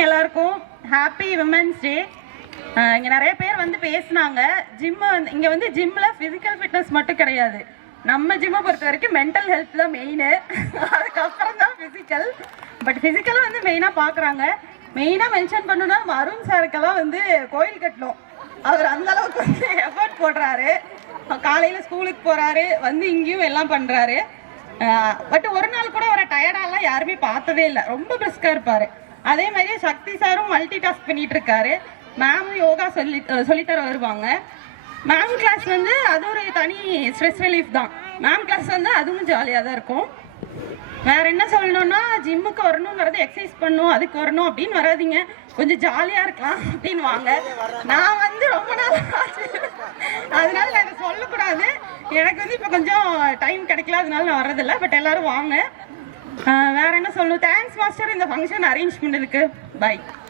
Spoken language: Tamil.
எல்லாருக்கும் ஹாப்பி விமென்ஸ் டே. இங்கே நிறைய பேர் வந்து பேசினாங்க. இங்கே வந்து ஜிம்மில் ஃபிசிக்கல் ஃபிட்னஸ் மட்டும் கிடையாது. நம்ம ஜிம்மை பொறுத்த வரைக்கும் மென்டல் ஹெல்த் தான் மெயின், அதுக்கப்புறம் தான் ஃபிசிக்கல். பட் ஃபிசிக்கலாக வந்து மெயினாக பார்க்குறாங்க. மெயினாக மென்ஷன் பண்ணணும்னா அருண் சாருக்கெல்லாம் வந்து கோயில் கட்டணும். அவர் அந்த அளவுக்கு வந்து எஃபர்ட் போடுறாரு. காலையில் ஸ்கூலுக்கு போகிறாரு, வந்து இங்கேயும் எல்லாம் பண்ணுறாரு. பட் ஒரு நாள் கூட அவரை டயர்டாலாம் யாருமே பார்த்ததே இல்லை. ரொம்ப பிரிஸ்காக இருப்பார். அதே மாதிரி சக்தி சாரும் மல்டி டாஸ்க் பண்ணிட்டு இருக்காரு. மேமும் யோகா சொல்லித்தர வருவாங்க. மேம் கிளாஸ் வந்து அது ஒரு தனி ஸ்ட்ரெஸ் ரிலீஃப் தான். மேம் கிளாஸ் வந்து அதுவும் ஜாலியாக தான் இருக்கும். வேற என்ன சொல்லணும்னா, ஜிம்முக்கு வரணுங்கிறது எக்ஸசைஸ் பண்ணணும், அதுக்கு வரணும் அப்படின்னு வராதிங்க. கொஞ்சம் ஜாலியாக இருக்கலாம் அப்படின்னு வாங்க. நான் வந்து ரொம்ப நாள் ஆச்சு, அதனால நான் இதை சொல்லக்கூடாது. எனக்கு வந்து இப்போ கொஞ்சம் டைம் கிடைக்கல, அதனால நான் வர்றதில்லை. பட் எல்லாரும் வாங்க. வேற என்ன சொல்லணும்? தேங்க்ஸ் மாஸ்டர் இந்த ஃபங்க்ஷன் அரேஞ்ச் பண்ணதுக்கு. பை.